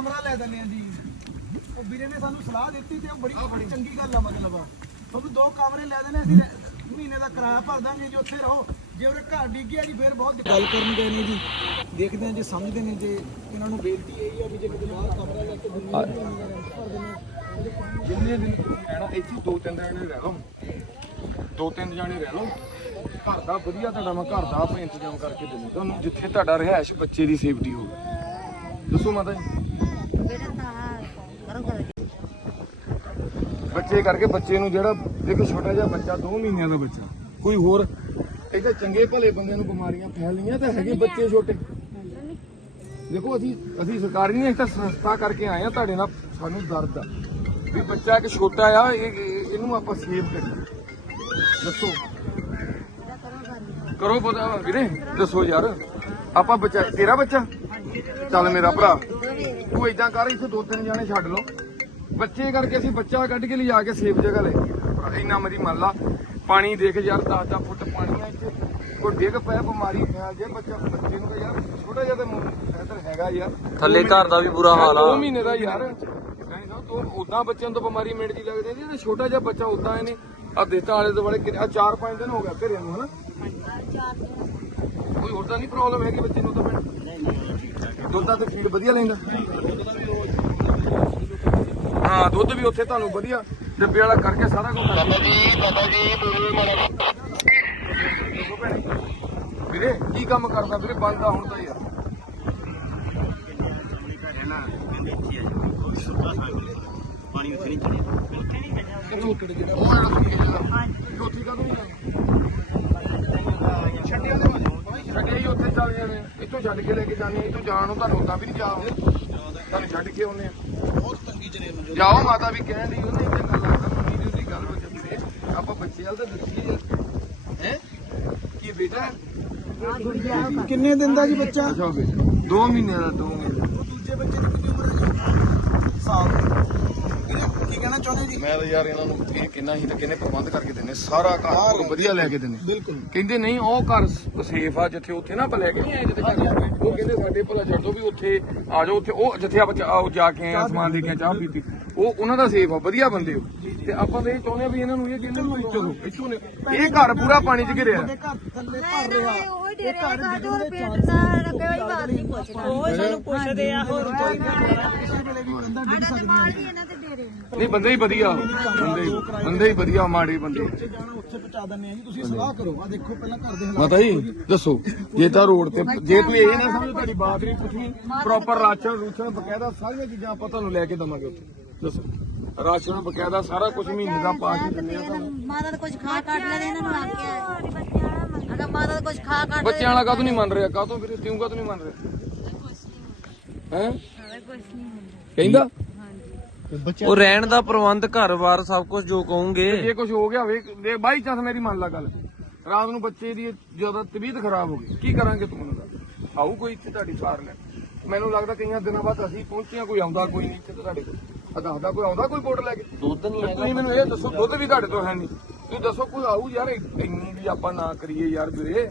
ਕਮਰਾ ਲੈ ਦਿੰਦੇ ਆ ਜੀ। ਉਹ ਵੀਰੇ ਨੇ ਸਾਨੂੰ ਸਲਾਹ ਦਿੱਤੀ ਤੇ ਉਹ ਬੜੀ ਚੰਗੀ ਗੱਲ ਆ ਮਤਲਬ। ਤੁਹਾਨੂੰ ਦੋ ਕਮਰੇ ਲੈ ਦੇਣੇ ਅਸੀਂ ਮਹੀਨੇ ਦਾ ਕਿਰਾਇਆ ਭਰ ਦਾਂਗੇ ਜੀ ਉੱਥੇ ਰਹੋ। ਜੇ ਉਹਦੇ ਘਰ ਡਿੱਗਿਆ ਜੀ ਫੇਰ ਬਹੁਤ ਗੱਲ ਕਰਨ ਗਏ ਜੀ। ਦੇਖਦੇ ਆ ਜੇ ਸਮਝਦੇ ਨੇ ਜੇ ਇਹਨਾਂ ਨੂੰ ਬੇਨਤੀ ਇਹ ਆ ਵੀ ਜੇ ਕਿਤੇ ਬਾਹਰ ਕਮਰਾ ਲੈ ਕੇ ਦੁਨੀਆ ਜਿੰਨੇ ਦਿਨ ਰਹਿਣਾ ਇੱਥੇ ਦੋ ਤਿੰਨ ਜਣੇ ਰਹਿ ਲਓ। ਦੋ ਤਿੰਨ ਜਣੇ ਰਹਿ ਲਓ। ਘਰ ਦਾ ਵਧੀਆ ਤੁਹਾਡਾ ਮੈਂ ਘਰ ਦਾ ਆਪੇ ਇੰਤਜ਼ਾਮ ਕਰਕੇ ਦੇਣਾ ਤੁਹਾਨੂੰ ਜਿੱਥੇ ਤੁਹਾਡਾ ਰਿਹਾਇਸ਼ ਬੱਚੇ ਦੀ ਸੇਫਟੀ ਹੋਵੇ ਦੱਸੋ ਮਾਤਾ ਜੀ। ਬੱਚੇ ਕਰਕੇ ਬੱਚੇ ਨੂੰ ਜਿਹੜਾ ਦੇਖੋ ਛੋਟਾ ਜਿਹਾ ਬੱਚਾ 2 ਮਹੀਨਿਆਂ ਦਾ ਬੱਚਾ ਕੋਈ ਹੋਰ ਇਹਦੇ ਚੰਗੇ ਭਲੇ ਬੰਦੇ ਨੂੰ ਬਿਮਾਰੀਆਂ ਫੈਲੀਆਂ ਤਾਂ ਹੈਗੇ ਬੱਚੇ ਛੋਟੇ। ਦੇਖੋ ਅਸੀਂ ਅਸੀਂ ਸਰਕਾਰੀ ਨਹੀਂ ਤਾਂ ਸੰਸਥਾ ਕਰਕੇ ਆਏ ਆ ਤੁਹਾਡੇ ਨਾਲ ਸਾਨੂੰ ਦਰਦ ਆ। ਵੀ ਬੱਚਾ ਇੱਕ ਛੋਟਾ ਆ ਇਹ- ਇਹ- ਇਹਨੂੰ ਆਪਾਂ ਸੇਵ ਕਰੀਏ। ਦੱਸੋ। ਕਰੋ ਪਤਾ ਵੀਰੇ ਦੱਸੋ ਯਾਰ। ਆਪਾਂ ਬੱਚਾ ਤੇਰਾ ਬੱਚਾ? ਚੱਲ ਮੇਰਾ ਭਰਾ। ਤੂੰ ਇਦਾਂ ਕਰ ਇੱਥੇ ਦੋ ਤਿੰਨ ਜਾਣੇ ਛੱਡ ਲਓ। ਬੱਚੇ ਕਰਕੇ ਅਸੀਂ ਬੱਚਾ ਕੱਢ ਕੇ ਲਿਜਾ ਕੇ ਸੇਫ ਜਗ੍ਹਾ ਲੈ ਗਏ। ਇੰਨਾ ਮਰੀ ਮੰਨ ਲਾ ਪਾਣੀ ਦੇਖ ਯਾਰ 10 10 ਫੁੱਟ ਪਾਣੀ ਆ ਇੱਥੇ। ਕੋਈ ਡਿੱਗ ਪਿਆ ਬਿਮਾਰੀ ਫੈਲ ਜੇ ਬੱਚਾ ਬੱਚੇ ਨੂੰ ਤਾਂ ਯਾਰ ਛੋਟਾ ਜਿਹਾ ਤਾਂ ਫੈਦਰ ਹੈਗਾ ਯਾਰ। ਥੱਲੇ ਘਰ ਦਾ ਵੀ ਬੁਰਾ ਹਾਲ ਆ। ਦੋ ਮਹੀਨੇ ਦਾ ਯਾਰ। ਨਾ ਉਦਾਂ ਬੱਚਿਆਂ ਤੋਂ ਬਿਮਾਰੀ ਮਿੰਟ ਦੀ ਲੱਗਦੀ ਹੈ ਤੇ ਛੋਟਾ ਜਿਹਾ ਬੱਚਾ ਉਦਾਂ ਇਹਨੇ ਆ ਦੇਤਾ ਆਲੇ ਦੁਆਲੇ ਆ 4-5 ਦਿਨ ਹੋ ਗਿਆ ਘਰੇ ਨੂੰ ਹਨਾ? ਕੋਈ ਹੋਰ ਤਾਂ ਨਹੀਂ ਪ੍ਰੋਬਲਮ ਹੈਗੀ ਬੱਚੇ ਨੂੰ ਤਾਂ ਦੁੱਧ ਦਾ ਤੇ ਫੀਡ ਵਧੀਆ ਲੈਂਦਾ। ਹਾਂ ਦੁੱਧ ਵੀ ਉੱਥੇ ਤੁਹਾਨੂੰ ਵਧੀਆ ਡੱਬੇ ਵਾਲਾ ਕਰਕੇ ਸਾਰਾ ਕੁਝ ਬਾਬਾ ਜੀ ਬਾਬਾ ਜੀ ਵੀਰੇ ਕੀ ਕੰਮ ਕਰਦਾ ਵੀਰੇ? ਬੰਦਾ ਹੁਣ ਤਾਂ ਯਾਰ। ਪਾਣੀ ਉੱਥੇ ਨਹੀਂ। ਚੜਿਆ ਝੋਟੜ ਜਿਹੜਾ ਉਹ ਜਿਹੜਾ ਚੌਥੀ ਕਦੋਂ ਨਹੀਂ ਛੱਡਿਆ ਦੇ ਛੱਡਿਆ ਹੀ ਉੱਥੇ ਚੱਲ ਜਾਂਦੇ ਇੱਥੋਂ ਛੱਡ ਕੇ ਲੈ ਕੇ ਜਾਂਦੇ ਇੱਥੋਂ ਜਾਣ ਨੂੰ ਵੀ ਨਹੀਂ ਜਾ। ਆਉਂਦੇ ਤੁਹਾਨੂੰ ਛੱਡ ਕੇ ਆਉਂਦੇ ਆ। ਬਹੁਤ ਤੰਗੀ ਚ ਨੇ ਮਨਜੋਤ ਜਾਓ ਮਾਤਾ ਵੀ ਕਹਿਣ ਦੀ ਉਹਨੇ ਇੱਥੇ ਗੱਲ ਆਉਂਦਾ ਮੰਮੀ ਦੀ ਉਹਦੀ ਗੱਲ ਵਿੱਚ ਵੀਰੇ ਆਪਾਂ ਬੱਚੇ ਵਾਲ ਤਾਂ ਯਾਰ ਹੈ? ਕੀ ਬੇਟਾ? ਕਿੰਨੇ ਦਿਨ ਦਾ ਜੀ ਬੱਚਾ? ਅੱਛਾ ਹੋਵੇ 2 ਮਹੀਨੇ ਦਾ 2 ਮਹੀਨੇ ਦਾ। ਦੂਜੇ ਬੱਚੇ ਦੀ ਕਿੰਨੀ ਉਮਰ ਹੈ ਸਾਲ ਕਹਿਣਾ ਚਾਹੁੰਦੇ ਜੀ? ਮੈਂ ਤਾਂ ਯਾਰ ਇਹਨਾਂ ਨੂੰ ਇਹ ਕਿੰਨਾ ਹੀ ਤਾਂ ਕਿੰਨੇ ਪ੍ਰਬੰਧ ਕਰਕੇ ਦਿੰਨੇ ਸਾਰਾ ਘਰ ਵਧੀਆ ਲੈ ਕੇ ਦਿੰਨੇ ਬਿਲਕੁਲ। ਕਹਿੰਦੇ ਨਹੀਂ ਉਹ ਘਰ ਸੇਫ ਆ ਜਿੱਥੇ ਉੱਥੇ ਨਾ ਆਪਾਂ ਲੈ ਕੇ ਨਹੀਂ ਆਏ ਜਿੱਥੇ ਘਰ ਉਹ ਕਹਿੰਦੇ ਸਾਡੇ ਭਲਾ ਛੱਡੋ ਵੀ ਉੱਥੇ ਆ ਜਾਓ ਉੱਥੇ ਉਹ ਜਿੱਥੇ ਆਪਾਂ ਜਾ- ਉਹ ਜਾ ਕੇ ਆਏ ਆ, ਸਮਾਨ ਲੈ ਕੇ ਆਏ, ਚਾਹ ਪੀਤੀ। ਉਹ ਉਹਨਾਂ ਦਾ ਸੇਫ ਆ ਵਧੀਆ ਬੰਦੇ ਹੋ ਤੇ ਆਪਾਂ ਤਾਂ ਇਹ ਚਾਹੁੰਦੇ ਆ ਵੀ ਇਹਨਾਂ ਨੂੰ ਇਹ ਕਹਿੰਦੇ ਵੀ ਚਲੋ। ਇੱਥੋਂ ਨੇ। ਇਹ ਘਰ ਪੂਰਾ ਪਾਣੀ 'ਚ ਘਿਰਿਆ। ਤੁਹਾਡੇ ਘਰ ਥੱਲੇ ਭਰ ਰਿਹਾ। ਉਹ ਡੇਰੇ ਦਾ ਹੋਰ ਪਿੰਡ ਦਾ ਕੋਈ ਬਾਤ ਨਹੀਂ ਪੁੱਛਦਾ। ਉਹ ਸਾਨੂੰ ਪੁੱਛਦੇ ਆ ਹੋਰ ਕਿਸੇ ਵੇਲੇ ਵੀ ਬੰਦਾ ਡਿੱਗ ਸਕਦਾ। ਵੀ ਇਹਨਾਂ ਦੇ ਨੇ ਨਹੀਂ ਬੰਦੇ ਹੀ ਵਧੀਆ। ਬੰਦੇ ਹੀ ਬੰਦੇ ਹੀ ਵਧੀਆ ਮਾੜੇ ਬੰਦੇ। ਉੱਥੇ ਜਾਣਾ ਉੱਥੇ ਪਹੁੰਚਾ ਦਿੰਦੇ ਆ ਜੀ। ਤੁਸੀਂ ਸਲਾਹ ਕਰੋ। ਆ ਦੇਖੋ ਪਹਿਲਾਂ ਘਰ ਦੇ ਹਾਲਾਤ ਮਾਤਾ ਜੀ ਦੱਸੋ ਜੇ ਤਾਂ ਰੋਡ ਤੇ ਜੇ ਤੂੰ ਇਹ ਨਾ ਸਮਝ ਤੁਹਾਡੀ ਬਾਤ ਨਹੀਂ ਪੁੱਛਣੀ। ਪ੍ਰੋਪਰ ਰਾਸ਼ਨ ਰੂਸ਼ਨ ਬਕਾਇਦਾ ਸਾਰੀਆਂ ਚੀਜ਼ਾਂ ਆਪਾਂ ਤੁਹਾਨੂੰ ਲੈ ਕੇ ਦਵਾਂਗੇ ਉੱਥੇ। ਦੱਸੋ। ਰਾਸ਼ਨ ਬਕਾਇਦਾ ਸਾਰਾ ਕੁਝ ਮਹੀਨੇ ਦਾ ਪਾ ਕੇ ਦਿੰਦੇ ਆ ਤੁਹਾਨੂੰ। ਮਾਤਾ ਦਾ ਕੁਝ ਖਾ ਕੱਟ ਲੈ ਇਹਨਾਂ ਨੂੰ ਆਖਿਆ ਅਗਾ ਮਾਤਾ ਦਾ ਕੁਝ ਖਾ ਕੱਟ ਬੱਚਿਆਂ ਵਾਲਾ ਕਾਹਤੋਂ ਨਹੀਂ ਮੰਨ ਰਿਹਾ? ਕਾਹਤੋਂ ਵੀਰੇ ਤੂੰ ਕਾਹਤੋਂ ਨਹੀਂ ਮੰਨ ਰਿਹਾ? ਹੈ? ਕਹਿੰਦਾ? ਉਹ ਰਹਿਣ ਦਾ ਪ੍ਰਬੰਧ ਘਰ-ਬਾਰ ਸਭ ਕੁਝ ਜੋ ਕਹੋਗੇ। ਜੇ ਕੁਝ ਹੋ ਗਿਆ ਵੇ ਦੇ ਬਾਈ ਚਾਂਸ ਮੇਰੀ ਮੰਨ ਲਾ ਗੱਲ। ਰਾਤ ਨੂੰ ਬੱਚੇ ਦੀ ਜ਼ਿਆਦਾ ਤਬੀਅਤ ਖਰਾਬ ਹੋ ਗਈ। ਕੀ ਕਰਾਂਗੇ ਤੂੰ ਦੱਸ ਆਊ ਕੋਈ ਇੱਥੇ ਤੁਹਾਡੀ ਸਾਰ ਲੈ। ਮੈਨੂੰ ਲੱਗਦਾ ਕਈਆਂ ਦਿਨਾਂ ਬਾਅਦ ਅਸੀਂ ਪਹੁੰਚੀਆਂ ਕੋਈ ਆਉਂਦਾ ਕੋਈ ਨਹੀਂ ਇੱਥੇ ਤੁਹਾਡੇ ਕੋਲ। ਆ ਦੱਸਦਾ ਕੋਈ ਆਉਂਦਾ ਕੋਈ ਬੋਟ ਲੈ ਕੇ। ਦੁੱਧ ਨਹੀਂ ਤੇ ਤੁਸੀਂ ਮੈਨੂੰ ਇਹ ਦੱਸੋ ਦੁੱਧ ਵੀ ਤੁਹਾਡੇ ਤੋਂ ਹੈ ਨਹੀਂ। ਤੁਸੀਂ ਦੱਸੋ ਕੋਈ ਆਊ ਯਾਰ ਇੰਨੀ ਵੀ ਆਪਾਂ ਨਾ ਕਰੀਏ ਯਾਰ ਵੀਰੇ।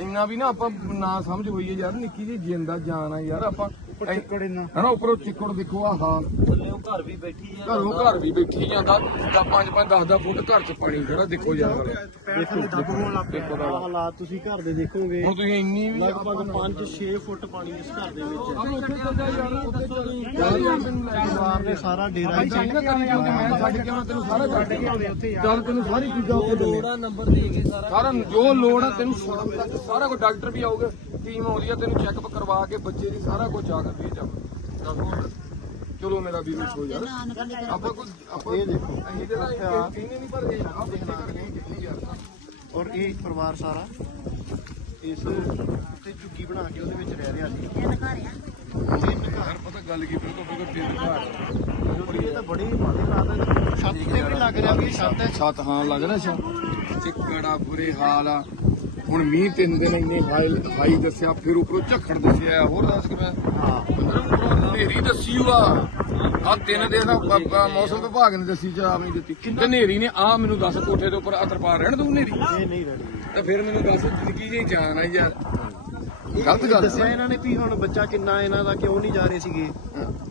ਇੰਨਾ ਵੀ ਨਾ ਆਪਾਂ ਨਾ ਸਮਝ ਹੋਈਏ ਯਾਰ ਨਿੱਕੀ ਜਿਹੀ ਜਿੰਦਾ ਜਾਨ ਆ ਯਾਰ ਆਪਾਂ। ਟਿੱਕੜੇ ਨਾ ਹਨਾ ਉੱਪਰੋਂ ਚਿੱਕੜ ਦੇਖੋ ਆ ਹਾਲ ਉਹ ਘਰ ਵੀ ਬੈਠੀ ਆ ਘਰੋਂ ਘਰ ਵੀ ਬੈਠੀ ਜਾਂਦਾ ਦਾ 5 5 10 10 ਫੁੱਟ ਘਰ ਚ ਪਾਣੀ ਖੜਾ ਦੇਖੋ ਯਾਰ। ਦੇਖੋ ਦੱਬ ਹੋਣ ਲੱਗ ਪਿਆ। ਆਹ ਹਾਲਾਤ ਤੁਸੀਂ ਘਰ ਦੇ ਦੇਖੋਗੇ। ਹੁਣ ਤੁਸੀਂ ਇੰਨੀ ਵੀ ਲਗਭਗ 5-6 ਫੁੱਟ ਪਾਣੀ ਇਸ ਘਰ ਦੇ ਵਿੱਚ ਆਹ ਉੱਥੇ ਚੱਲ। ਜਾ ਯਾਰ ਉੱਥੇ ਪਰਿਵਾਰ ਨੇ ਸਾਰਾ ਡੇਰਾ ਚਾਹੀਦਾ ਕਰੀ ਕਿਉਂਕਿ ਮੈਂ ਛੱਡ ਕੇ ਤੈਨੂੰ ਸਾਰਾ ਛੱਡ ਕੇ ਆਉਂਦੇ ਚੱਲ ਤੈਨੂੰ ਸਾਰੀ ਚੀਜ਼ਾਂ ਉੱਥੇ ਦਿੰਦੇ ਨੰਬਰ ਦੇ ਕੇ ਸਾਰਾ। ਸਾਰਾ ਜੋ ਲੋੜ ਆ ਤੈਨੂੰ ਸ਼ਾਮ ਤੱਕ ਸਾਰਾ ਕੋਈ ਡਾਕਟਰ ਵੀ ਆਊਗਾ ਟੀਮ ਆਉਂਦੀ ਆ ਤੈਨੂੰ ਚੈੱਕਅਪ ਕਰਵਾ ਕੇ ਬੱਚੇ ਦੀ ਸਾਰਾ ਕੁਝ ਆ ਕੇ ਭੇਜ ਆਵਾਂ ਦੱਸ ਹੁਣ ਚਲੋ ਮੇਰਾ ਵੀਰ ਉੱਠੋ ਯਾਰ। ਆਪਾਂ ਕੋਈ ਆਪਾਂ ਇਹ ਦੇਖੋ ਅਸੀਂ ਤੇ ਨਾ ਕਹਿੰਦੇ ਨਹੀਂ ਪਰ ਇਹ ਆਪ ਦੇਖਣਾ ਕਿੰਨੀ ਯਾਰ। ਔਰ ਇਹ ਪਰਿਵਾਰ ਸਾਰਾ ਇਸ ਤੇ ਝੁੱਗੀ ਬਣਾ ਕੇ ਉਹਦੇ ਵਿੱਚ ਰਹਿ ਰਿਹਾ ਸੀ। ਯਾਰ ਪਤਾ ਗੱਲ ਕੀ ਫਿਰ ਤੋਂ ਫਿਰ ਤਿੰਨ ਘਰ ਕਿਉਂਕਿ ਇਹ ਤਾਂ ਬੜੀ ਮਾੜੇ ਹੈ। ਛੱਤ ਤੇ ਵੀ ਲੱਗ ਰਿਹਾ ਵੀ ਇਹ ਛੱਤ ਹੈ। ਛੱਤ ਹਾਂ ਲੱਗ ਰਿਹਾ ਛੱਤ ਚਿੱਕੜਾ ਬੁਰੇ ਹਾਲ ਆ। ਹੁਣ ਮੀਂਹ ਤਿੰਨ ਦਿਨ ਇੰਨੇ ਹਾਈ ਹਾਈ ਦੱਸਿਆ ਫਿਰ ਉੱਪਰੋਂ ਝੱਖੜ ਦੱਸਿਆ ਹੋਰ ਦੱਸ ਕਿ ਮੈਂ ਹਾਂ ਹਨੇਰੀ ਦੱਸੀ ਵਾ ਆ ਤਿੰਨ ਦਿਨ ਦਾ ਮੌਸਮ ਵਿਭਾਗ ਨੇ ਦੱਸੀ ਜਾ ਨਹੀਂ ਦਿੱਤੀ। ਤੇ ਹਨੇਰੀ ਨੇ? ਆ ਮੈਨੂੰ ਦੱਸ ਕੋਠੇ ਦੇ ਉੱਪਰ ਅਤਰ ਪਾ ਰਹਿਣ ਦੂੰ ਹਨੇਰੀ? ਇਹ ਨਹੀਂ ਰੜੀ ਤੇ ਫਿਰ ਮੈਨੂੰ ਦੱਸ ਜ਼ਿੰਦਗੀ ਦੀ ਜਾਨ ਆ। ਯਾਰ ਗਲਤ ਗੱਲ ਦੱਸਿਆ ਇਹਨਾਂ ਨੇ ਵੀ ਹੁਣ ਬੱਚਾ ਕਿੰਨਾ ਇਹਨਾਂ ਦਾ ਕਿਉਂ ਨਹੀਂ ਜਾ ਰਹੇ ਸੀਗੇ?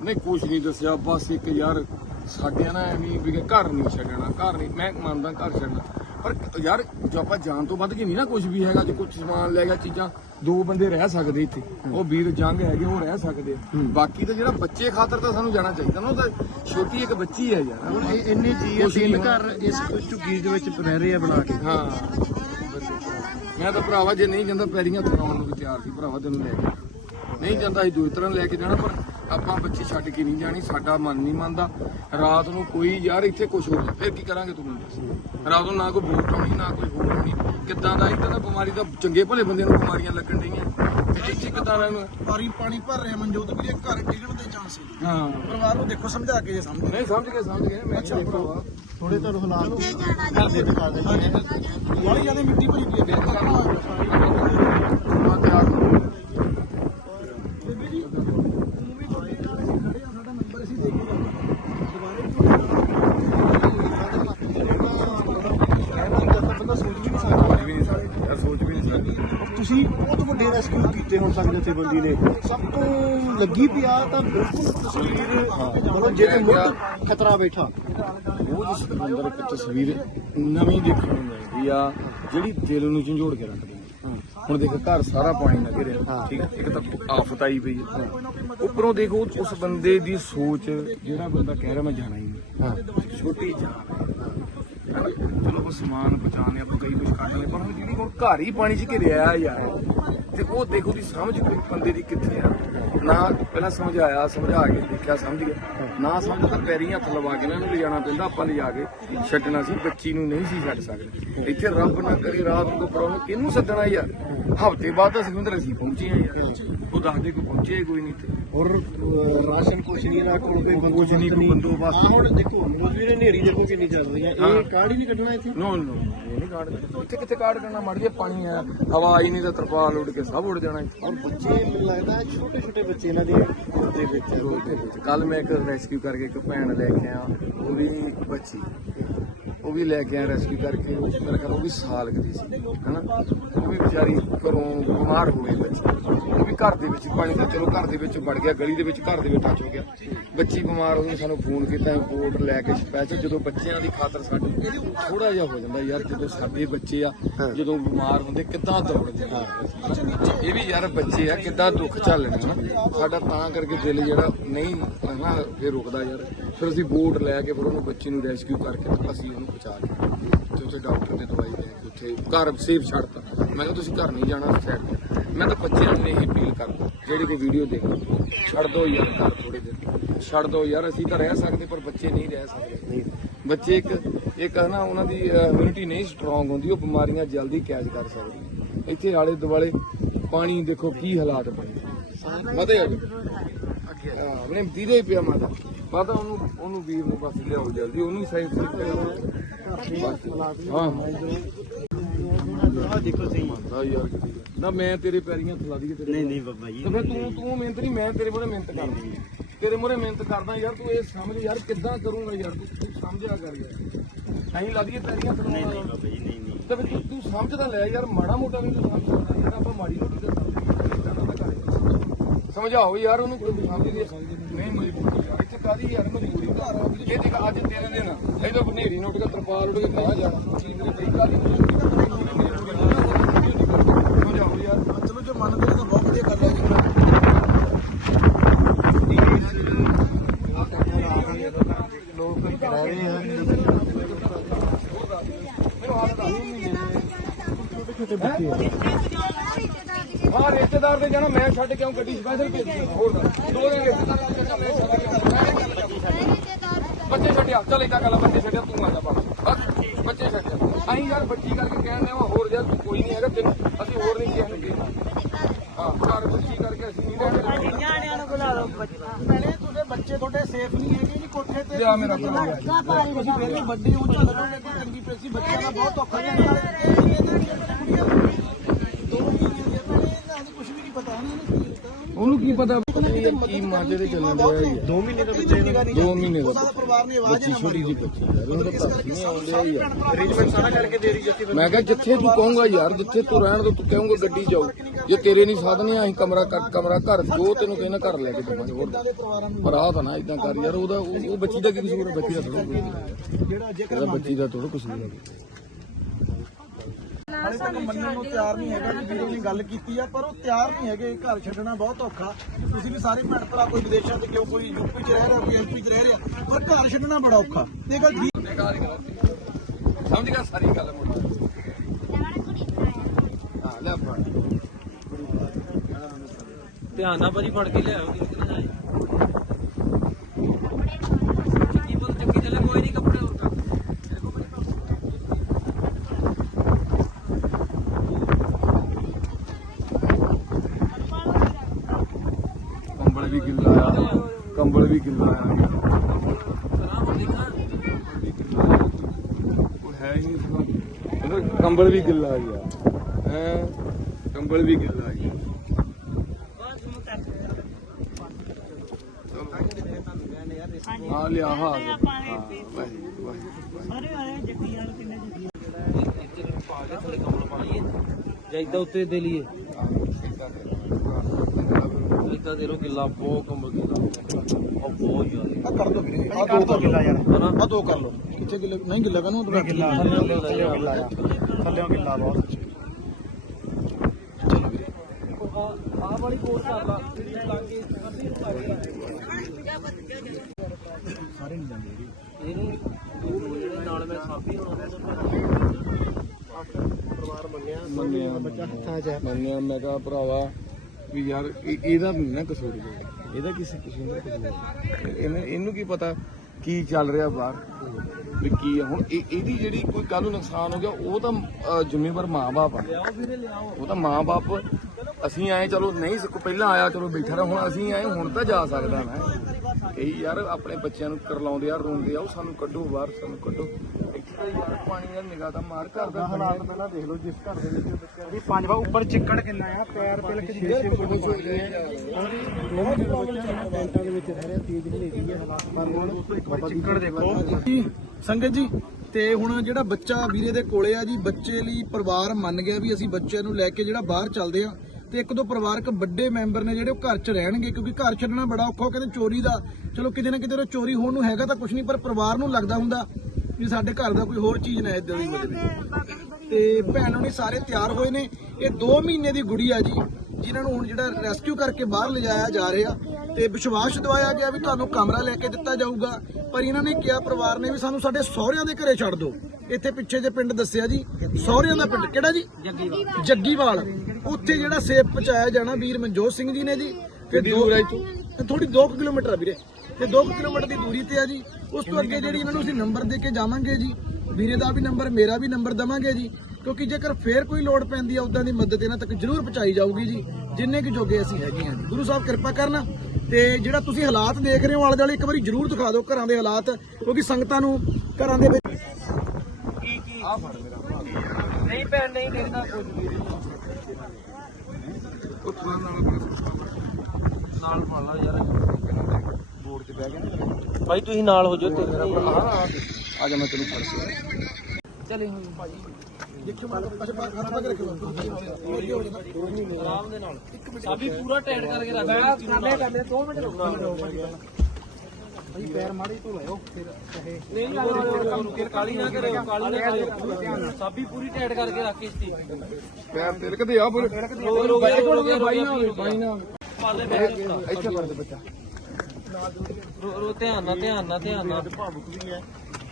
ਨਹੀਂ ਕੁਝ ਨਹੀਂ ਦੱਸਿਆ ਬਸ ਇੱਕ ਯਾਰ ਸਾਡੇ ਨਾ ਐਵੇਂ ਵੀ ਘਰ ਨਹੀਂ ਛੱਡਣਾ ਘਰ ਨਹੀਂ ਮੈਂ ਮੰਨਦਾ ਘਰ ਛੱਡਣਾ। ਪਰ ਯਾਰ ਜੋ ਆਪਾਂ ਜਾਣ ਤੋਂ ਵੱਧ ਕੇ ਨਹੀਂ ਨਾ ਕੁਝ ਵੀ ਹੈਗਾ ਜੇ ਕੁਝ ਸਮਾਨ ਲੈ ਗਿਆ ਚੀਜ਼ਾਂ ਦੋ ਬੰਦੇ ਰਹਿ ਸਕਦੇ ਇੱਥੇ। ਉਹ ਵੀਰ ਜੰਗ ਹੈਗੇ ਉਹ ਰਹਿ ਸਕਦੇ ਆ। ਬਾਕੀ ਤਾਂ ਜਿਹੜਾ ਬੱਚੇ ਖਾਤਰ ਤਾਂ ਸਾਨੂੰ ਜਾਣਾ ਚਾਹੀਦਾ ਨਾ ਉਹ ਤਾਂ ਛੋਟੀ ਇੱਕ ਬੱਚੀ ਹੈ ਯਾਰ। ਹੁਣ ਇਹ ਇੰਨੇ ਜੀ ਆ ਤਿੰਨ ਘਰ ਇਸ ਝੁੱਗੀ ਦੇ ਵਿੱਚ ਰਹਿ ਰਹੇ ਆ ਬਣਾ ਕੇ। ਹਾਂ। ਮੈਂ ਤਾਂ ਭਰਾਵਾ ਜੇ ਨਹੀਂ ਜਾਂਦਾ ਪੈਰੀਆਂ ਥਰਾਉਣ ਨੂੰ ਵੀ ਤਿਆਰ ਸੀ ਭਰਾਵਾ ਤੈਨੂੰ ਲੈ ਕੇ। ਨਹੀਂ ਜਾਂਦਾ ਅਸੀਂ ਦੂਜੀ ਤਰ੍ਹਾਂ ਲੈ ਕੇ ਜਾਣਾ ਪਰ ਆਪਾਂ ਬੱਚੀ ਛੱਡ ਕੇ ਨਹੀਂ ਜਾਣੀ ਸਾਡਾ ਮਨ ਨਹੀਂ ਮੰਨਦਾ। ਰਾਤ ਨੂੰ ਕੋਈ ਯਾਰ ਇੱਥੇ ਕੁਝ ਹੋ ਜਾ ਫਿਰ ਕੀ ਕਰਾਂਗੇ ਤੂੰ ਮੈਨੂੰ ਦੱਸ। ਰਾਤ ਨੂੰ ਨਾ ਕੋਈ ਵੋਟ ਆਉਣੀ ਨਾ ਕੋਈ ਹੋਰ ਆਉਣੀ ਕਿੱਦਾਂ ਦਾ ਇਦਾਂ ਦਾ ਬਿਮਾਰੀ ਦਾ ਚੰਗੇ ਭਲੇ ਬੰਦਿਆਂ ਨੂੰ ਬਿਮਾਰੀਆਂ ਲੱਗਣ ਡਈਆਂ। ਤੇ ਇੱਥੇ ਕਿੱਦਾਂ ਦਾ ਇਹਨੂੰ ਪਾਰੀ ਪਾਣੀ ਭਰ ਰਿਹਾ ਮਨਜੋਤ ਵੀਰੇ ਘਰ ਡਿੱਗਣ ਦੇ ਚਾਂਸ ਹੈ ਹਾਂ। ਪਰਿਵਾਰ ਨੂੰ ਦੇਖੋ ਸਮਝਾ ਕੇ ਜੇ ਸਮਝ। ਨਹੀਂ ਸਮਝ ਗਏ ਸਮਝ ਗਏ ਮੈਂ ਭਰਾਵਾ ਥੋੜੇ ਤੁਹਾਨੂੰ ਹਾਲਾਤ ਘਰ ਦੇ ਦਿਖਾ ਦਿੰਦੇ ਨੇ ਬੜੀ ਜ਼ਿਆਦਾ ਮਿੱਟੀ ਭਰੀ ਪਈ ਹੈ ਮੈਂ ਤਿਆਰ ਕਰੂੰ ਬੀਬੀ ਜੀ ਤੂੰ ਵੀ ਕੋਈ ਨਾਲ ਅਸੀਂ ਖੜੇ ਆ ਸਾਡਾ ਨੰਬਰ ਅਸੀਂ ਦੇ ਕੇ ਦੁਬਾਰੇ ਬੰਦਾ ਸੋਚ ਵੀ ਨਹੀਂ ਸਕਦਾ ਸੋਚ ਵੀ ਨਹੀਂ ਸਕਦੇ ਯਾਰ ਸੋਚ ਵੀ ਨਹੀਂ ਸਕਦੇ ਤੁਸੀਂ ਬਹੁਤ ਵੱਡੇ ਰੈਸਕਿਊ ਕੀਤੇ ਹੁਣ ਤੱਕ ਜਥੇਬੰਦੀ ਨੇ। ਸਭ ਤੋਂ ਲੱਗੀ ਪਿਆ ਤਾਂ ਬਿਲਕੁਲ ਤਸਵੀਰ ਮਤਲਬ ਜਿਹਦੇ ਮੁੱਢ ਖਤਰਾ ਬੈਠਾ। ਉਹ ਜਿਸ ਅੰਦਰ ਇੱਕ ਤਸਵੀਰ ਨਵੀਂ ਦੇਖਣ ਨੂੰ ਮਿਲਦੀ ਆ ਜਿਹੜੀ ਦਿਲ ਨੂੰ ਝੰਜੋੜ ਕੇ ਰੱਖਦੀ ਆ। ਹੁਣ ਦੇਖ ਘਰ ਸਾਰਾ ਪਾਣੀ ਨਾਲ ਘਿਰਿਆ। ਠੀਕ ਇੱਕ ਤਾਂ ਆਫਤ ਆਈ ਪਈ ਉੱਪਰੋਂ ਦੇਖੋ ਉਸ ਬੰਦੇ ਦੀ ਸੋਚ ਜਿਹੜਾ ਬੰਦਾ ਕਹਿ ਰਿਹਾ ਮੈਂ ਜਾਣਾ ਹੀ ਨਹੀਂ। ਛੋਟੀ ਜਾਨ ਚਲੋ ਉਹ ਸਮਾਨ ਪਹੁੰਚਾਣੇ ਆਪਾਂ ਕਈ ਕੁਝ ਕੱਢ ਲਏ ਪਰ ਹੁਣ ਜਿਹੜੀ ਹੁਣ ਘਰ ਹੀ ਪਾਣੀ 'ਚ ਘਿਰਿਆ ਆ ਯਾਰ ਤੇ ਉਹ ਦੇਖੋ ਦੀ ਸਮਝ ਕੋਈ ਬੰਦੇ ਦੀ ਕਿੱਥੇ ਆ? ਨਾ ਪਹਿਲਾਂ ਸਮਝਾਇਆ ਸਮਝਾ ਕੇ ਦੇਖਿਆ, ਸਮਝ ਗਿਆ। ਨਾ ਸਮਝ ਤਾਂ ਪੈਰੀ ਹੱਥ ਲਵਾ ਕੇ ਇਹਨਾਂ ਨੂੰ ਲਿਜਾਣਾ ਪੈਂਦਾ, ਆਪਾਂ ਲਿਜਾ ਕੇ ਛੱਡਣਾ ਸੀ, ਬੱਚੀ ਨੂੰ ਨਹੀਂ ਸੀ ਛੱਡ ਸਕਦੇ। ਇੱਥੇ ਰੱਬ ਨਾ ਕਰੇ, ਰਾਤ ਨੂੰ ਪ੍ਰੋਬਲਮ ਕਿਹਨੂੰ ਸੱਦਣਾ ਯਾਰ? ਹਫ਼ਤੇ ਬਾਅਦ ਤਾਂ ਸਿਕੰਦਰ ਅਸੀਂ ਪਹੁੰਚੇ ਆ ਯਾਰ। ਉਹ ਦੱਸਦੇ ਕੋਈ ਪਹੁੰਚੇ ਕੋਈ ਨਹੀਂ ਤੇ ਔਰ ਰਾਸ਼ਨ ਕੁਛ ਨਹੀਂ ਕੋਲ ਕੋਈ ਨਹੀਂ, ਕੋਈ ਬੰਦੋਬਸਤ ਹੁਣ ਦੇਖੋ ਵੀਰੇ ਨੇਰੀ ਦੇਖੋ ਕਿੰਨੀ ਚੱਲ ਰਹੀ ਹੈ। ਇਹ ਕਾੜ ਹੀ ਨਹੀਂ ਕੱਢਣਾ ਇੱਥੇ। ਨੋ ਨੋ ਇਹ ਨਹੀਂ ਕਾੜ ਇੱਥੇ ਕਿੱਥੇ ਕਾੜ ਕਰਨਾ ਮੜ ਜੇ ਪਾਣੀ ਆ। ਹਵਾ ਆਈ ਨਹੀਂ ਤਾਂ ਤਰਪਾਲ ਉੱਡ ਕੇ ਸਭ ਉੱਡ ਜਾਣਾ। ਔਰ ਬੱਚੇ ਲੱਗਦਾ ਛੋਟੇ ਛੋਟੇ ਬੱਚੇ ਇਹਨਾਂ ਦੇ ਘਰ ਦੇ ਵਿੱਚ। ਕੱਲ ਮੈਂ ਇੱਕ ਰੈਸਕਿਊ ਕਰਕੇ ਇੱਕ ਭੈਣ ਲੈ ਕੇ ਆਇਆ। ਉਹ ਵੀ ਬੱਚੀ। ਉਹ ਵੀ ਲੈ ਕੇ ਆਇਆ ਰੈਸਕਿਊ ਕਰਕੇ। ਉਹ ਮੇਰੇ ਖਿਆਲ ਉਹ ਵੀ ਸਾਲ ਕੁ ਦੀ ਸੀ। ਹਨਾ? ਉਹ ਵੀ ਵਿਚਾਰੀ ਘਰੋਂ ਬਿਮਾਰ ਹੋ ਗਈ ਬੱਚੀ। ਵੀ ਘਰ ਦੇ ਵਿੱਚ ਪਾਣੀ ਦਾ ਚਲੋ ਘਰ ਦੇ ਵਿੱਚ ਵੜ ਗਿਆ ਗਲੀ ਦੇ ਵਿੱਚ ਘਰ ਦੇ ਵਿੱਚ ਟੱਚ ਹੋ ਗਿਆ। ਬੱਚੀ ਬਿਮਾਰ ਹੋ ਗਈ ਸਾਨੂੰ ਫੋਨ ਕੀਤਾ ਰਿਪੋਰਟ ਲੈ ਕੇ ਸਪੈਸ਼ਲ ਜਦੋਂ ਬੱਚਿਆਂ ਦੀ ਖਾਤਰ ਸਾਡੇ ਥੋੜਾ ਜਿਹਾ ਹੋ ਜਾਂਦਾ ਯਾਰ ਜਦੋਂ ਸਾਡੇ ਬੱਚੇ ਆ ਜਦੋਂ ਬਿਮਾਰ ਹੁੰਦੇ ਕਿੱਦਾਂ ਦੌੜਦੇ ਆ? ਇਹ ਵੀ ਯਾਰ ਬੱਚੇ ਆ ਕਿੱਦਾਂ ਦੁੱਖ ਝੱਲਣਾ ਨਾ। ਸਾਡਾ ਤਾਂ ਕਰਕੇ ਦਿਲ ਜਿਹੜਾ ਨਹੀਂ ਨਾ ਫਿਰ ਰੁਕਦਾ ਯਾਰ। ਫਿਰ ਅਸੀਂ ਬੋਟ ਲੈ ਕੇ ਫਿਰ ਉਹਨੂੰ ਬੱਚੀ ਨੂੰ ਰੈਸਕਿਊ ਕਰਕੇ ਅਸੀਂ ਉਹਨੂੰ ਬਚਾ ਲਿਆ ਤੇ ਉੱਥੇ ਡਾਕਟਰ ਨੇ ਦਵਾਈ ਦੇ ਕੇ ਉੱਥੇ ਘਰ ਸੇਫ ਛੱਡਤਾ। ਮੈਂ ਕਿਹਾ ਤੁਸੀਂ ਘਰ ਨਹੀਂ ਜਾਣਾ ਸਾਈਡ ਤੇ ਮੈਂ ਤਾਂ ਬੱਚਿਆਂ ਨੂੰ ਇਹ ਅਪੀਲ ਕਰਦਾ, ਜਿਹੜੇ ਕੋਈ ਵੀਡੀਓ ਦੇਖ ਛੱਡ ਦਿਓ ਯਾਰ ਘਰ ਥੋੜੇ ਦਿਨ। ਛੱਡ ਦਿਓ ਯਾਰ, ਅਸੀਂ ਤਾਂ ਰਹਿ ਸਕਦੇ, ਪਰ ਬੱਚੇ ਨਹੀਂ ਰਹਿ ਸਕਦੇ। ਬੱਚੇ ਇੱਕ ਇੱਕ ਹੈ ਨਾ ਉਹਨਾਂ ਦੀ ਇਮਿਊਨਿਟੀ ਨਹੀਂ ਸਟਰੋਂਗ ਹੁੰਦੀ, ਉਹ ਬਿਮਾਰੀਆਂ ਜਲਦੀ ਕੈਚ ਕਰ ਸਕਦੇ ਇੱਥੇ ਆਲੇ ਦੁਆਲੇ ਪਾਣੀ ਦੇਖੋ ਕੀ ਹਾਲਾਤ ਬਣੇ। ਮਤੇ ਆ ਆਪਣੇ ਦੀਦੇ ਪਿਆ ਮਾਤਾ। ਮਾਤਾ, ਉਹਨੂੰ ਉਹਨੂੰ ਵੀਰ ਨੂੰ ਬਸ ਲਿਆਓ ਜਲਦੀ, ਉਹਨੂੰ ਸਹੀ ਹਾਂ। ਆਹ ਦੇਖੋ ਸਹੀ ਮੰਨਦਾ ਯਾਰ ਕਿਤੇ। ਨਾ ਮੈਂ ਤੇਰੇ ਪੈਰੀਆਂ ਥਲਾ ਦੀ ਤੇਰੇ ਨਹੀਂ ਨਹੀਂ ਬਾਬਾ ਜੀ। ਤੇ ਫਿਰ ਤੂੰ ਤੂੰ ਮਿਹਨਤ ਨਹੀਂ ਮੈਂ ਤੇਰੇ ਮੂਹਰੇ ਮਿਹਨਤ ਕਰਦੀ। ਤੇਰੇ ਮੂਹਰੇ ਮਿਹਨਤ ਕਰਦਾ ਯਾਰ ਤੂੰ ਇਹ ਸਮਝ ਯਾਰ ਕਿੱਦਾਂ ਕਰੂੰਗਾ ਯਾਰ? ਤੂੰ ਤੂੰ ਸਮਝਿਆ ਕਰ ਯਾਰ। ਅਸੀਂ ਲੱਦੀਏ ਪੈਰੀਆਂ ਥਲਾ ਨਹੀਂ ਨਹੀਂ ਬਾਬਾ ਜੀ ਨਹੀਂ ਨਹੀਂ। ਤੇ ਫਿਰ ਤੂੰ ਤੂੰ ਸਮਝਦਾ ਲੈ ਯਾਰ ਮਾੜਾ ਮੋਟਾ ਵੀ ਤੂੰ ਸਮਝ ਸਕਦਾ ਯਾਰ ਆਪਾਂ ਮਾੜੀ ਮੋਟੀ ਦਾ ਸਮਝ ਸਮਝਾਓ ਯਾਰ ਉਹਨੂੰ ਕੋਈ ਸਮਝਦੀ ਹੈ ਨਹੀਂ ਮਜਬੂਰੀ ਯਾਰ ਇੱਥੇ ਕਾਦੀ ਯਾਰ ਮਜਬੂਰੀ ਇਹ ਦੇਖ ਅੱਜ ਤੇਰੇ ਦਿਨ। ਇਹ ਤਾਂ ਹਨੇਰੀ ਨੋਟ ਕੇ ਤਰਪਾਲ ਉੱਡ ਕੇ ਕਹਾਂ ਜਾਣਾ ਚੀਜ਼ ਨੇ ਕਈ ਕਾਦੀ ਸਮਝਾਓ ਯਾਰ ਚਲੋ ਜੇ ਮੰਨਦੇ ਨੇ ਤਾਂ ਬਹੁਤ ਵਧੀਆ ਗੱਲ ਹੈ ਜੀ ਹਾਂ ਰਿਸ਼ਤੇਦਾਰ ਦੇ ਜਾਣਾ ਮੈਂ ਛੱਡ ਕੇ ਆਉਂ ਗੱਡੀ ਸਪੈਸ਼ਲ ਭੇਜੀ ਹੋਰ ਦੋ ਦਿਨ ਰਿਸ਼ਤੇਦਾਰ ਨਾਲ ਚੱਲਣਾ, ਮੈਂ ਛੱਡ ਕੇ ਆਊਂ। ਬੱਚੇ ਛੱਡਿਆ ਚੱਲ ਇਦਾਂ ਗੱਲ ਬੱਚੇ ਛੱਡਿਆ ਤੂੰ ਆ ਜਾ ਬਸ ਬਸ ਬੱਚੇ ਛੱਡਿਆ ਅਸੀਂ ਯਾਰ ਬੱਚੀ ਕਰਕੇ ਕਹਿਣ ਦੇ ਹੋਰ ਯਾਰ ਤੂੰ ਕੋਈ ਨਹੀਂ ਹੈਗਾ ਤੈਨੂੰ ਅਸੀਂ ਹੋਰ ਨਹੀਂ ਕਿਸੇ ਨੂੰ ਕਹਿਣਾ ਹਾਂ ਘਰ ਬੱਚੀ ਕਰਕੇ ਅਸੀਂ ਨਹੀਂ ਰਹਿਣਾ ਨਿਆਣਿਆਂ ਨੂੰ ਬੁਲਾ ਲਓ ਭੈਣੇ ਤੁਹਾਡੇ ਬੱਚੇ ਤੁਹਾਡੇ ਸੇਫ ਨਹੀਂ ਹੈਗੇ ਜੀ ਕੋਠੇ ਤੇ ਲਿਆ ਮੇਰਾ ਤੁਸੀਂ ਵੱਡੇ ਹੋ ਚੱਲ ਰਹੇ ਹੋ ਚੰਗੀ ਪੈਸੀ ਬੱਚਿਆਂ ਦਾ ਬਹੁਤ ਔਖਾ ਜਾਂਦਾ ਹੈ ਦੋ ਮਹੀਨੇ ਦੇ ਭੈਣੇ ਇਹਨਾਂ ਨੂੰ ਕੁਝ ਵੀ ਨਹੀਂ ਪਤਾ। ਨਾ ਕੀ ਹੁੰਦਾ ਉਹਨੂੰ ਕੀ ਪਤਾ? ਕੀ ਦੀ ਚੱਲਣ। ਦੋ ਮਹੀਨੇ ਦਾ ਬੱਚਾ ਦੋ। ਮਹੀਨੇ ਦਾ ਪਰਿਵਾਰ ਨੇ ਆਵਾਜ਼ ਨਾ ਛੋਟੀ ਬੱਚੀ ਯਾਰ ਆਉਂਦੇ ਯਾਰ ਅਰੇਂਜਮੈਂਟ ਸਾਰਾ ਕਰਕੇ ਦੇ ਰਹੀ ਜੱਥੇ ਮੈਂ ਕਿਹਾ ਜਿੱਥੇ ਤੂੰ ਕਹੂੰਗਾ ਯਾਰ ਜਿੱਥੇ ਤੂੰ ਰਹਿਣ ਦੋ ਤੂੰ ਕਹੂੰਗਾ ਗੱਡੀ ਜਾਓ ਜੇ ਤੇਰੇ ਨਹੀਂ ਸਾਧਨੇ ਅਸੀਂ ਕਮਰਾ ਘਰ ਜੋ ਤੈਨੂੰ ਕਹਿੰਦਾ ਘਰ ਲੈ ਕੇ ਦੇਵਾਂਗੇ? ਹੋਰ। ਪਰ ਆਹ ਤਾਂ ਨਾ ਇਦਾਂ ਕਰ ਯਾਰ ਉਹਦਾ ਉਹ ਬੱਚੀ ਦਾ ਕੀ ਕਸੂਰ ਹੈ? ਬੱਚੀ ਦਾ ਥੋੜਾ ਜਿਹੜਾ ਜੇਕਰ ਬੱਚੀ ਦਾ ਥੋੜਾ ਕਸੂਰ ਹੈ। ਹਾਲੇ ਤੱਕ ਮੰਨਣ ਨੂੰ ਤਿਆਰ ਨਹੀਂ ਹੈਗਾ ਕਿ ਵੀਰੋ ਨੇ ਗੱਲ ਕੀਤੀ ਆ ਪਰ ਉਹ ਤਿਆਰ ਨਹੀਂ ਹੈਗੇ ਘਰ ਛੱਡਣਾ ਬਹੁਤ ਔਖਾ। ਤੁਸੀਂ ਵੀ ਸਾਰੇ ਭੈਣ ਭਰਾ ਕੋਈ ਵਿਦੇਸ਼ਾਂ 'ਚ ਕਿਉਂ ਕੋਈ ਯੂਪੀ 'ਚ ਰਹਿ ਰਿਹਾ ਕੋਈ ਐਮਪੀ 'ਚ ਰਹਿ ਰਿਹਾ ਪਰ ਘਰ ਛੱਡਣਾ ਬੜਾ ਔਖਾ। ਤੇ ਗੱਲ ਸਮਝ ਗਿਆ ਸਾਰੀ ਗੱਲ ਮੋਟੀ ਹਾਂ ਲੈ ਫੜ। ਧਿਆਨ ਨਾਲ ਭਾਜੀ ਫੜ ਕੇ ਲਿਆਓ ਕਿਤੇ ਨਾ ਜਾਏ ਕੀ ਬੋਲ ਚੱਕੀ ਚੱਲੇ ਕੋਈ ਨਹੀਂ ਕੱਪੜੇ ਹੋਰ ਕਰ ਕੰਬਲ ਵੀ ਗਿੱਲਾ ਆ ਕੰਬਲ ਵੀ ਗਿੱਲਾ ਆ ਉਹ ਹੈ ਹੀ ਨਹੀਂ ਇਹਦਾ ਕੰਬਲ ਵੀ ਗਿੱਲਾ ਆ ਗਿਆ। ਹੈ? ਕੰਬਲ ਵੀ ਗਿੱਲਾ ਆ ਗਿਆ। ਹਾਂ ਲਿਆ ਹਾਂ ਵਾਹ ਵਾਹ ਇੱਥੇ ਪਾ ਕੇ ਥੋੜੇ ਕੰਬਲ ਪਾ ਲਈਏ ਜਾਂ ਇਦਾਂ ਉੱਤੇ ਦੇ ਲਈਏ। ਇਦਾਂ ਦੇ ਲੋ ਗਿੱਲਾ ਬਹੁਤ ਕੰਬਲ ਗਿੱਲਾ। ਉਹ ਬਹੁਤ ਜ਼ਿਆਦਾ। ਆ ਕਰ ਦੋ ਵੀਰੇ ਆ ਦੋ ਕਰ ਯਾਰ ਹਨਾ? ਆ ਦੋ ਕਰ ਲਓ। ਕਿੱਥੇ ਗਿੱਲੇ? ਨਹੀਂ ਗਿੱਲਾ ਕਨੂੰ ਗਿੱਲਾ। ਥੱਲੇ ਗਿੱਲਾ ਬਹੁਤ ਆਹ ਵਾਲੀ ਕੋਟ ਕਰ ਲਾ ਸਾਰੇ ਨਹੀਂ ਜਾਂਦੇ ਇਹਨੂੰ ਉਹ ਜਿਹੜੇ ਨਾਲ ਮੈਂ ਸਾਫੀ ਹੋਣਾ ਪਰਿਵਾਰ ਮੰਨਿਆ ਮੰਨਿਆ ਬੱਚਾ ਹੱਥਾਂ 'ਚ ਹੈ ਮੰਨਿਆ ਮੈਂ ਕਿਹਾ ਭਰਾਵਾ ਵੀ ਯਾਰ ਇਹ- ਇਹਦਾ ਨਹੀਂ ਨਾ ਕਸੂਰ। ਜੀ ਇਹਦਾ ਕਿਸੇ ਕਿਸੇ ਦਾ ਕਸੂਰ। ਇਹਨੇ ਇਹਨੂੰ ਕੀ ਪਤਾ? ਕੀ ਚੱਲ ਰਿਹਾ ਬਾਹਰ? ਵੀ ਕੀ ਆ? ਹੁਣ ਇਹ- ਇਹਦੀ ਜਿਹੜੀ ਕੋਈ ਕੱਲ ਨੂੰ ਨੁਕਸਾਨ ਹੋ ਗਿਆ ਉਹ ਤਾਂ ਅਹ, ਜ਼ਿੰਮੇਵਾਰ ਮਾਂ-ਬਾਪ ਆ। ਉਹ ਤਾਂ ਮਾਂ-ਬਾਪ ਅਸੀਂ ਆਏ ਚਲੋ ਨਹੀਂ ਸਕੋ ਪਹਿਲਾਂ ਆਇਆ ਚਲੋ ਬੈਠਾ ਰਹਾ ਹੁਣ ਅਸੀਂ ਆਏ ਹੁਣ ਤਾਂ ਜਾ ਸਕਦਾ ਮੈਂ। ਕਈ ਯਾਰ ਆਪਣੇ ਬੱਚਿਆਂ ਨੂੰ ਕਰਲਾਉਂਦੇ ਆ ਰੋਂਦੇ ਆ ਉਹ ਸਾਨੂੰ ਕੱਢੋ ਬਾਹਰ ਸਾਨੂੰ ਕੱਢੋ। ਤਾਂ ਯਾਰ ਪਾਣੀ ਦਾ ਨਿਗਾਹ ਤਾਂ ਮਾਰ ਘਰ ਦਾ ਹਾਲਾਤ ਪਹਿਲਾਂ ਦੇਖ ਲਓ ਜਿਸ ਘਰ ਦੇ ਵਿੱਚ ਬੱਚਾ ਵੀ ਪੰਜ ਵਾ ਉੱਪਰ ਚਿੱਕੜ ਕਿੰਨਾ ਆ ਪੈਰ ਪਿਲਕ ਦੀ 6 ਫੁੱਟ ਹੋ ਗਏ ਬਹੁਤ ਬੱਚਾ ਟੈਂਟਾਂ ਦੇ ਵਿੱਚ ਰਹਿ ਰਿਹਾ ਤੇਜ਼ ਹਨੇਰੀ ਹੈ ਹਾਲਾਤ ਪਰ ਹੁਣ ਉੱਪਰ ਚਿੱਕੜ ਦੇਖੋ। ਜੀ ਸੰਗਤ ਜੀ ਤੇ ਹੁਣ ਜਿਹੜਾ ਬੱਚਾ ਵੀਰੇ ਦੇ ਕੋਲੇ ਆ ਜੀ ਬੱਚੇ ਲਈ ਪਰਿਵਾਰ ਮੰਨ ਗਿਆ ਵੀ ਅਸੀਂ ਬੱਚੇ ਨੂੰ ਲੈ ਕੇ ਜਿਹੜਾ ਬਾਹਰ ਚੱਲਦੇ ਆ। ਤੇ ਇੱਕ ਦੋ ਪਰਿਵਾਰਕ ਵੱਡੇ ਮੈਂਬਰ ਨੇ ਜਿਹੜੇ ਉਹ ਘਰ 'ਚ ਰਹਿਣਗੇ ਕਿਉਂਕਿ ਘਰ ਛੱਡਣਾ ਬੜਾ ਔਖਾ ਕਹਿੰਦੇ ਚੋਰੀ ਦਾ। ਚਲੋ ਕਿਤੇ ਨਾ ਕਿਤੇ ਉਹ ਚੋਰੀ ਹੋਣ ਨੂੰ ਹੈਗਾ ਤਾਂ ਕੁਝ ਨਹੀਂ ਪਰ ਪਰਿਵਾਰ ਨੂੰ ਲੱਗਦਾ ਹੁੰਦਾ। ਵੀ ਸਾਡੇ ਘਰ ਦਾ ਕੋਈ ਹੋਰ ਚੀਜ਼ ਨਾ ਇਦਾਂ ਦੀ ਹੋ ਜਾਵੇ ਤੇ ਭੈਣ ਹੋਣੀ ਸਾਰੇ ਤਿਆਰ ਹੋਏ ਨੇ। ਇਹ 2 ਮਹੀਨੇ ਦੀ ਗੁੜੀ ਆ ਜੀ ਜਿਨ੍ਹਾਂ ਨੂੰ ਹੁਣ ਜਿਹੜਾ ਰੈਸਕਿਊ ਕਰਕੇ ਬਾਹਰ ਲਿਜਾਇਆ ਜਾ ਰਿਹਾ ਤੇ ਵਿਸ਼ਵਾਸ ਦਿਵਾਇਆ ਗਿਆ ਵੀ ਤੁਹਾਨੂੰ ਕਮਰਾ ਲੈ ਕੇ ਦਿੱਤਾ ਜਾਊਗਾ। ਪਰ ਇਹਨਾਂ ਨੇ ਕਿਹਾ ਪਰਿਵਾਰ ਨੇ ਵੀ ਸਾਨੂੰ ਸਾਡੇ ਸਹੁਰਿਆਂ ਦੇ ਘਰੇ ਛੱਡ ਦਿਓ ਇੱਥੇ ਪਿੱਛੇ ਜੇ ਪਿੰਡ ਦੱਸਿਆ ਜੀ ਸਹੁਰਿਆਂ ਦਾ ਪਿੰਡ ਕਿਹੜਾ ਜੀ? ਜੱਗੀਵਾਲ। ਜੱਗੀਵਾਲ ਉੱਥੇ ਜਿਹੜਾ ਸੇਬ ਪਹੁੰਚਾਇਆ ਜਾਣਾ ਵੀਰ ਮਨਜੋਤ ਸਿੰਘ ਜੀ ਨੇ ਜੀ। ਤੇ ਦੂਰ ਹੈ ਥੋੜੀ 2 ਕਿਲੋਮੀਟਰ ਆ ਵੀਰੇ। ਤੇ 2 ਕਿਲੋਮੀਟਰ ਦੀ ਦੂਰੀ ਤੇ ਆ ਜੀ। ਉਸ ਤੋਂ ਅੱਗੇ ਜਿਹੜੀ ਇਹਨਾਂ ਨੂੰ ਅਸੀਂ ਨੰਬਰ ਦੇ ਕੇ ਜਾਵਾਂਗੇ ਜੀ ਵੀਰੇ ਦਾ ਵੀ ਨੰਬਰ ਮੇਰਾ ਵੀ ਨੰਬਰ ਦਵਾਂਗੇ ਜੀ ਕਿਉਂਕਿ ਜੇਕਰ ਫੇਰ ਕੋਈ ਲੋੜ ਪੈਂਦੀ ਆ ਉਦਾਂ ਦੀ ਮਦਦ ਇਹਨਾਂ ਤੱਕ ਜ਼ਰੂਰ ਪਹੁੰਚਾਈ ਜਾਊਗੀ ਜੀ ਜਿੰਨੇ ਕਿ ਜੋਗੇ ਅਸੀਂ ਹੈਗੇ ਹਾਂ ਜੀ। ਗੁਰੂ ਸਾਹਿਬ ਕਿਰਪਾ ਕਰਨਾ ਤੇ ਜਿਹੜਾ ਤੁਸੀਂ ਹਾਲਾਤ ਦੇਖ ਰਹੇ ਹੋ ਆਲੇ ਦੁਆਲੇ ਇੱਕ ਵਾਰੀ ਜ਼ਰੂਰ ਦਿਖਾ ਦਿਓ ਘਰਾਂ ਦੇ ਹਾਲਾਤ ਕਿਉਂਕਿ ਸੰਗਤਾਂ ਨੂੰ ਘਰਾਂ ਦੇ ਵਿੱਚ ਨਹੀਂ ਭੈਣ ਨਹੀਂ ਦੇਖਦਾ ਕੁਝ ਵੀ। ਨਾਲ ਪਾ ਲਾ ਯਾਰ। ਬੋਰਡ 'ਚ ਬਹਿ ਗਿਆ ਨਾ ਭਾਈ ਤੁਸੀਂ ਨਾਲ ਹੋ ਜਾਓ ਤੇ ਆ ਜਾ ਮੈਂ ਤੈਨੂੰ ਫੜ ਕੇ ਚਲੇ ਹੁਣ। ਦੇਖੋ ਮਾਲੋ ਅੱਛਾ ਬਾਹਰ ਖੜਾ ਕੇ ਰੱਖੋ। ਆਰਾਮ ਦੇ ਨਾਲ। ਸਾਬੀ ਪੂਰਾ ਟਾਈਟ ਕਰਕੇ ਰੱਖ। ਕਰਨੇ ਕਰਨੇ 2 ਮਿੰਟ ਰੁਕੋ। ਭਾਈ ਪੈਰ ਮਾੜੀ ਤੋਂ ਲਾਇਓ ਫਿਰ ਚਾਹੇ ਨਹੀਂ ਫਿਰ ਕਾਲੀ ਨਾ ਕਰੇ ਕਾਲੀ ਨਾ ਕਰੇ ਸਾਬੀ ਪੂਰੀ ਟਾਈਟ ਕਰਕੇ ਰੱਖ ਇਸ ਦੀ। ਪੈਰ ਤਿਲਕਦੇ ਆ ਪਰ ਗਿਆ। ਬਾਈ ਨਾ ਹੋਵੇ ਬਾਈ ਨਾ ਹੋਵੇ ਪਾ ਦੇ ਬੈਠ ਇੱਥੇ ਫੜ ਦੇ ਬੱਚਾ ਰੋ ਰੋ ਧਿਆਨ ਨਾਲ ਧਿਆਨ ਨਾਲ ਧਿਆਨ ਨਾਲ। ਭਾਵੁਕ ਵੀ ਹੈ।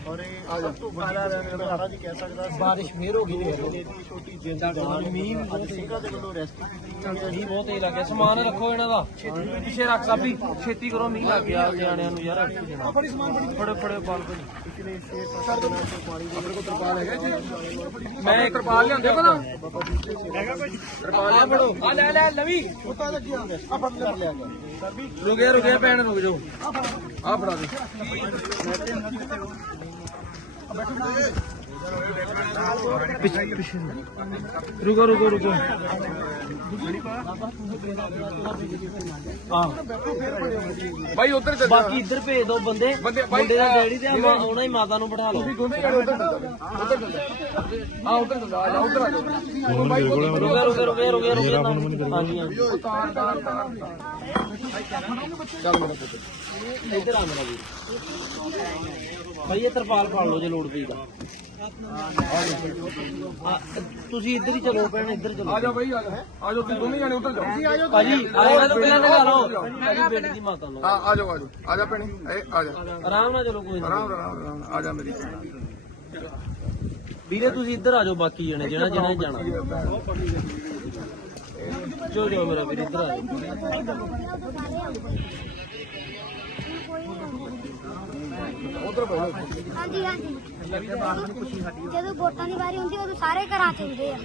ਔਰ ਇਹ ਸਭ ਤੋਂ ਵੱਡਾ ਸਾਰਾ ਜੀ ਕਹਿ ਸਕਦਾ ਬਾਰਿਸ਼ ਫੇਰ ਹੋ ਗਈ ਹੈ ਛੋਟੀ ਜਿੰਦ ਜਾਨ ਮੀਂਹ ਅੱਜ ਸਿੰਘਾਂ ਦੇ ਵੱਲੋਂ ਰੈਸਕਿਊ ਕੀਤੀ ਗਈ ਹੈ। ਮੀਂਹ ਬਹੁਤ ਤੇਜ਼ ਲੱਗ ਗਿਆ। ਸਮਾਨ ਰੱਖੋ ਇਹਨਾਂ ਦਾ। ਪਿੱਛੇ ਰੱਖ ਸਾਬੀ। ਛੇਤੀ ਕਰੋ ਮੀਂਹ ਲੱਗ ਗਿਆ। ਨਿਆਣਿਆਂ ਨੂੰ ਯਾਰ। ਫੜੀ ਫੜੇ। ਪਾਲ ਭਾਜੀ। ਪਿਛਲੇ 6-7 ਦਿਨਾਂ ਤੋਂ ਪਾਣੀ ਦੇ ਕੋਲ ਤਰਪਾਲ ਹੈਗਾ ਜੀ ਮੈਂ ਇੱਕ ਤਰਪਾਲ ਲਿਆਂਦੇ ਪਤਾ ਹੈਗਾ ਕੋਈ ਤਰਪਾਲ ਆ ਫੜੋ ਆ ਲੈ ਲੈ ਲਵੀ। ਉੱਤਾ ਲੱਗਿਆ ਆ ਫੜ ਲੈ ਲਿਆ ਗਿਆ ਰੁਕਿਆ ਰੁਕਿਆ ਭੈਣ ਰੁਕ ਜਾਓ। ਆ ਫੜਾ ਦੇ। ਰੁਕੋ ਰੁਕੋ ਰੁਕੋ। ਆ ਬਾਈ ਉਧਰ ਚੱਲ ਬਾਕੀ ਇੱਧਰ ਭੇਜ ਦਿਓ ਬੰਦੇ। ਮੁੰਡੇ ਦਾ ਡੈਡੀ ਤੇ ਆਪਾਂ ਆਉਣਾ ਹੀ ਮਾਤਾ ਨੂੰ ਬਿਠਾ ਲਓ। ਤੁਸੀਂ ਦੋਨੇ ਜਾਣੇ ਉਧਰ ਚੱਲ ਆ ਉਧਰ ਚੱਲ ਆ ਜਾ ਉਧਰ ਆ ਰੁਕੋ ਰੁਕੋ ਰੁਕੋ ਰੁਕੋ ਰੁਕੋ। ਹਾਂਜੀ ਹਾਂਜੀ। ਤਾਰ ਤਾਰ ਤਾਰ ਚੱਲ ਮੇਰਾ ਪੁੱਤ। ਇੱਧਰ ਆ ਮੇਰਾ ਵੀਰ। ਭਾਈ ਇਹ ਤਰਪਾਲ ਫੜ ਲਓ ਜੇ ਲੋੜ ਪਈ ਤਾਂ। ਤੁਸੀਂ ਇੱਧਰ ਹੀ ਚਲੋ ਭੈਣ ਇੱਧਰ ਚਲੋ। ਆ ਜਾ ਬਾਈ ਆ ਜਾ ਆ ਜਾਓ ਤੁਸੀਂ ਦੋਨੇ ਜਾਣੇ ਉਧਰ ਜਾਓ। ਭਾਜੀ ਆਏਗਾ ਤਾਂ ਪਹਿਲਾਂ ਨਗਾ ਲਓ ਭਾਜੀ ਬੇਟੀ ਦੀ ਮਾਤਾ ਨੂੰ। ਆ ਆ ਜਾਓ ਆ ਜਾਓ। ਆ ਜਾ ਭੈਣੇ ਇਹ ਆ ਜਾ। ਆਰਾਮ ਨਾਲ ਚਲੋ ਕੋਈ ਆਰਾਮ ਆਰਾਮ ਆਰਾਮ। ਆ ਜਾ ਮੇਰੀ ਵੀਰੇ ਤੁਸੀਂ ਇੱਧਰ ਆ ਜਾਓ ਬਾਕੀ ਜਣੇ ਜਿਹੜਾ ਜਿਹੜਾ ਜਾਣਾ। ਚਲੋ ਜਾਓ ਮੇਰਾ ਵੀਰ ਇੱਧਰ ਆ ਜਾਓ। ਹਾਂਜੀ ਹਾਂਜੀ। ਜਦੋਂ ਵੋਟਾਂ ਦੀ ਵਾਰੀ ਹੁੰਦੀ ਉਦੋਂ ਸਾਰੇ ਘਰਾਂ ਚ ਹੁੰਦੇ ਆ।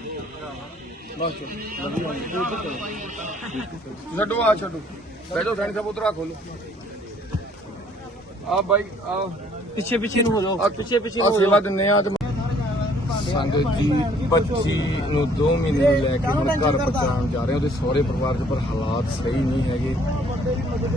ਛੱਡੋ ਆ ਛੱਡੋ। ਬੈਠੋ ਸੈਣੀ ਸਾਹਿਬ ਉਧਰ ਆ ਖੋਲੋ। ਆ ਬਾਈ ਆ ਪਿੱਛੇ ਪਿੱਛੇ ਨੂੰ ਹੋ ਜਾਓ। ਪਿੱਛੇ ਪਿੱਛੇ ਆ ਨੂੰ ਹੋ ਸੇਵਾ ਦਿੰਨੇ ਆ ਸੰਗਤ ਜੀ, ਬੱਚੀ ਨੂੰ 2 ਮਹੀਨੇ ਨੂੰ ਲੈ ਕੇ ਹੁਣ ਘਰ ਪਹੁੰਚਾਉਣ ਜਾ ਰਹੇ ਉਹਦੇ ਸਹੁਰੇ ਪਰਿਵਾਰ 'ਚ ਪਰ ਹਾਲਾਤ ਸਹੀ ਨਹੀਂ ਹੈਗੇ।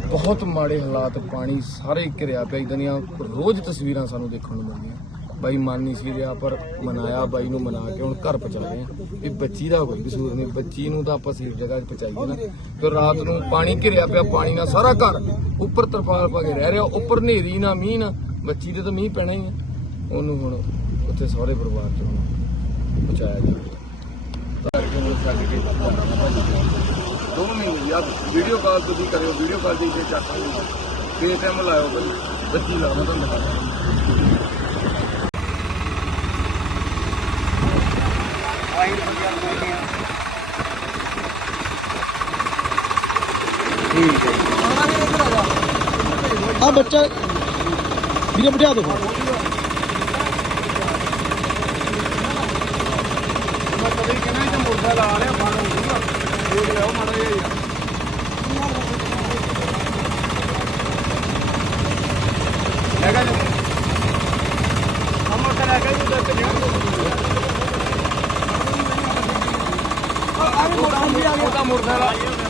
ਬਹੁਤ ਮਾੜੇ ਹਾਲਾਤ, ਪਾਣੀ ਸਾਰੇ ਘਿਰਿਆ ਪਿਆ। ਇਦਾਂ ਦੀਆਂ ਰੋਜ਼ ਤਸਵੀਰਾਂ ਸਾਨੂੰ ਦੇਖਣ ਨੂੰ ਮਿਲਦੀਆਂ। ਬਾਈ ਮਨ ਨਹੀਂ ਸੀ ਰਿਹਾ, ਪਰ ਮਨਾਇਆ, ਬਾਈ ਨੂੰ ਮਨਾ ਕੇ ਹੁਣ ਘਰ ਪਹੁੰਚਾ ਰਹੇ ਹਾਂ। ਵੀ ਬੱਚੀ ਦਾ ਕੋਈ ਕਸੂਰ ਨਹੀਂ। ਬੱਚੀ ਨੂੰ ਤਾਂ ਆਪਾਂ ਸੇਫ ਜਗ੍ਹਾ 'ਚ ਪਹੁੰਚਾਈਏ ਨਾ। ਫਿਰ ਰਾਤ ਨੂੰ ਪਾਣੀ ਘਿਰਿਆ ਪਿਆ, ਪਾਣੀ ਨਾਲ ਸਾਰਾ ਘਰ ਉੱਪਰ ਤਰਪਾਲ ਪਾ ਕੇ ਰਹਿ ਰਿਹਾ। ਉੱਪਰ ਹਨੇਰੀ ਨਾ ਮੀਂਹ ਨਾ। ਬੱਚੀ ਤੇ ਤਾਂ ਮੀਂਹ ਪੈਣਾ ਹੀ ਆ। ਉਹਨੂੰ ਹੁਣ ਉੱਥੇ ਸਹੁਰੇ ਪਰਿਵਾਰ 'ਚ ਹੁਣ ਪਹੁੰਚਾਇਆ ਗਿਆ। ਤਾਂ ਕਿ ਉਹ ਛੱਡ ਕੇ ਦੋ ਮਹੀਨੇ ਯਾਰ ਵੀਡੀਓ ਕਾਲ ਤੁਸੀਂ ਕਰਿਓ ਵੀਡੀਓ ਕਾਲ ਦੀ ਜੇ ਚੱਕ ਲਿਓ। ਪੇਟੀਐਮ ਲਾਇਓ ਬਈ ਬੱਚੀ ਲਾ ਮੈਂ ਤੁਹਾਨੂੰ। ਦਿਖਾਉਂਦਾ ਆ ਬੱਚਾ ਵੀਰੇ ਬਿਠਾ ਦੋ ਮੈਂ ਕਦੇ ਕਿਹਾ ਕਿ ਮੋਟਰਸਾਈਕਲ ਆ ਰਿਹਾ ਫੜ ਹੋਊਗਾ ਦੇਖ ਲਿਓ ਮਾੜਾ ਜਿਹਾ। ਯਾਰ ਹੈਗਾ ਜੀ ਹਮ ਤਾਂ ਹੈਗਾ ਜੀ ਦੱਸ ਨਹੀਂ ਆ? ਮੋਟਰਸਾਈਕਲ ਉਹਦਾ ਮੋਟਰਸਾਈਕਲ ਕੋਈ